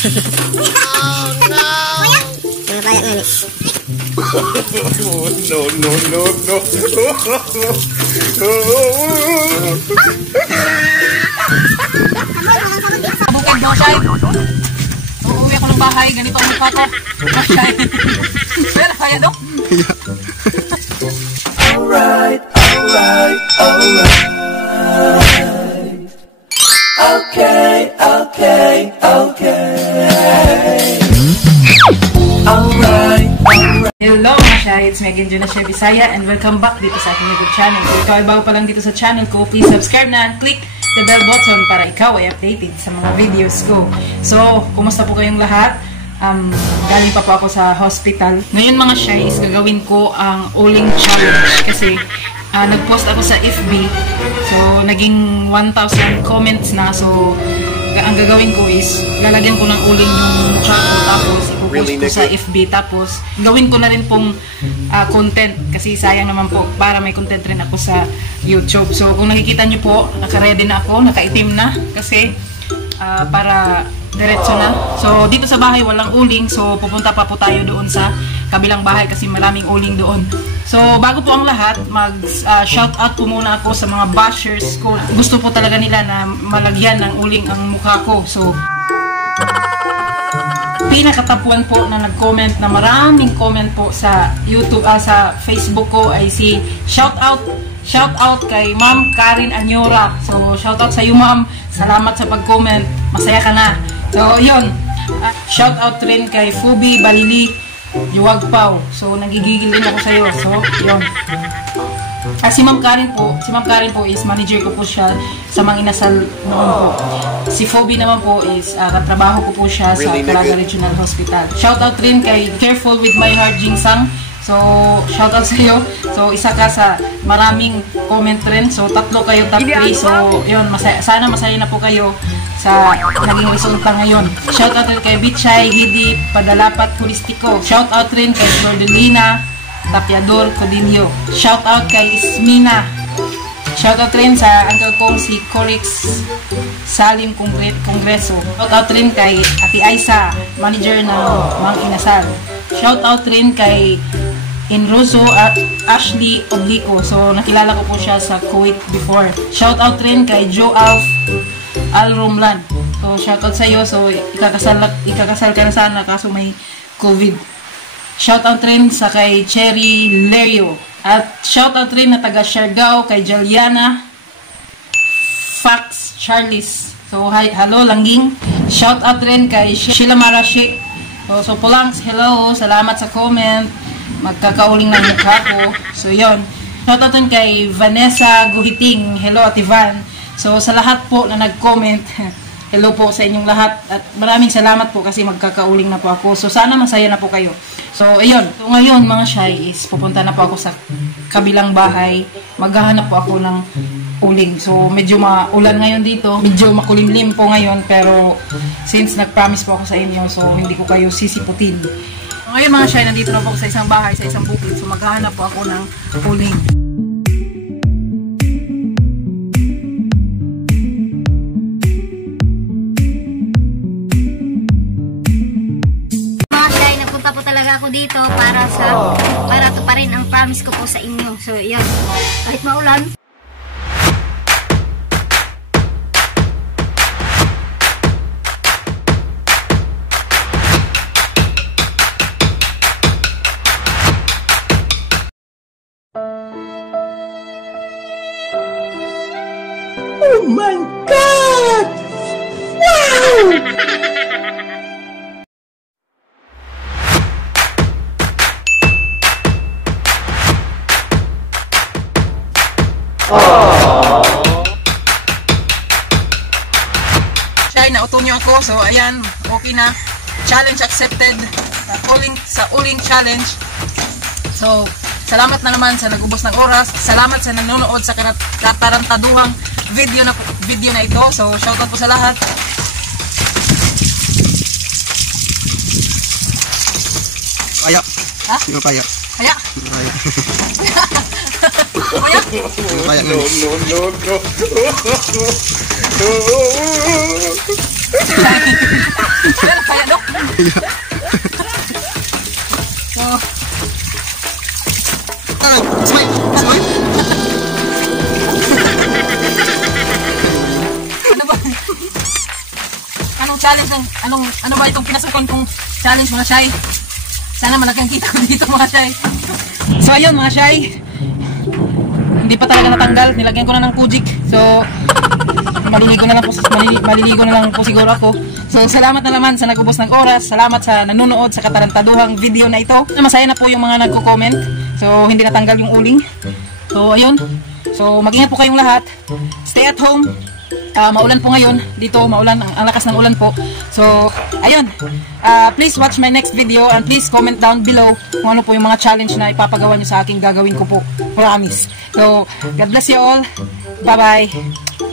Mga kaya nga ni. No. Bukid mo siya. Uuwi ako ng bahay, ganito ang mukha ko. Pero kaya no? Alright. Okay. Alright. Hello mga Shy, it's me again, Jonashay Bisaya, and welcome back dito sa aking YouTube channel. Kung ikaw ay bago pa lang dito sa channel ko, please subscribe na and click the bell button para ikaw ay updated sa mga videos ko. So, kumusta po kayong lahat? Galing pa po ako sa hospital. Ngayon mga Shy, is gagawin ko ang Uling challenge kasi nag-post ako sa FB. So, naging 1,000 comments na. So, ang gagawin ko is lalagyan ko ng uling yung mukha ko, tapos ipopost ko sa FB, tapos gawin ko na rin pong content kasi sayang naman po para may content rin ako sa YouTube. So kung nakikita nyo po, naka-ready na ako, nakaitim na kasi para diretso na. So dito sa bahay walang uling, so pupunta pa po tayo doon sa kabilang bahay kasi maraming uling doon. So bago po ang lahat, mag-shout out po muna ako sa mga bashers ko. Gusto po talaga nila na malagyan ng uling ang mukha ko. So pinakatapuan po na nag-comment, na maraming comment po sa YouTube, sa Facebook ko ay si shout out kay Ma'am Karen Anyora. So shout out sa iyo Ma'am, salamat sa pag-comment, masaya ka na. So yun, shout out rin kay Fubi Balili Yuwagpaw. So nagigigil din ako sa iyo. So yun. Si Ma'am Karen po is manager ko po siya sa mga inasal noon po. Si Phoebe naman po is katrabaho ko po siya sa Calaga Regional Hospital. Shoutout rin kay Careful with My Heart Jingsang. So shoutout sa iyo. So isa ka sa maraming comment rin. So tatlo kayo, top 3. So yun, sana masaya na po kayo sa naging resulta ngayon. Shoutout rin kay Bichay Hidi Padalapat Holistiko. Shoutout rin kay Jordelina Tapiador Codinio. Shoutout kay Ismina. Shoutout rin sa uncle kong si Corix Salim Kongreso. Shoutout rin kay Ate Aisa, manager ng Mang Inasal. Shoutout rin kay Enroso at Ashley Oblico. So nakilala ko po siya sa Kuwait before. Shoutout rin kay Joe Alf Alromlan. So shoutout sa iyo. So ikakasal ka na sana kaso may COVID. Shoutout rin sa kay Cherry Lerio. At shoutout rin na taga Siargao kay Jaliana Fax Charles. So hello Langging. Shoutout rin kay Sheila Marashi. So Pulangs, hello. Salamat sa comment. Magkakauling ng mukha ko. So yon. Shoutout rin kay Vanessa Guhiting. Hello Ate Van. So sa lahat po na nag-comment, hello po sa inyong lahat at maraming salamat po kasi magkakauling na po ako. So sana masaya na po kayo. So ayun. So ngayon mga Shy is pupunta na po ako sa kabilang bahay. Maghahanap po ako ng uling. So medyo maulan ngayon dito. Medyo makulimlim po ngayon pero since nag-promise po ako sa inyo, so hindi ko kayo sisiputin. So, ngayon mga Shy, nandito na po ako sa isang bahay, sa isang bukid. So maghahanap po ako ng uling. Ako dito para to pa rin ang promise ko po sa inyo. So yan, kahit maulan. Oh my God! Wow! Shy, nauto nyo ako. So, ayan. Okay na. Challenge accepted. Sa Uling challenge. So, salamat na naman sa nag-ubos ng oras. Salamat sa nanonood sa katarantaduhang video na ito. So, shoutout po sa lahat. Kaya. Ha? Sino kaya? Kaya? Kaya. Kaya? Kaya. No. So, Ay, smile. Smile. ano ba? Anong challenge ng ano ba itong pinasukan kong challenge mga shy? Sana malaking kita ko dito mga shy. So ayun mga shy. Hindi pa talaga natanggal, nilagyan ko na ng kujik. So maliligo na lang po siguro ako. So salamat na naman sa nagubos ng oras. Salamat sa nanonood sa katarantaduhang video na ito. Masaya na po yung mga nagko-comment. So hindi natanggal yung uling. So ayun. So mag-ingat po kayong lahat. Stay at home. Maulan po ngayon. Dito maulan, ang lakas ng ulan po. So ayun. Please watch my next video and please comment down below kung ano po yung mga challenge na ipapagawa nyo sa akin, gagawin ko po. Promise. So God bless you all. Bye bye.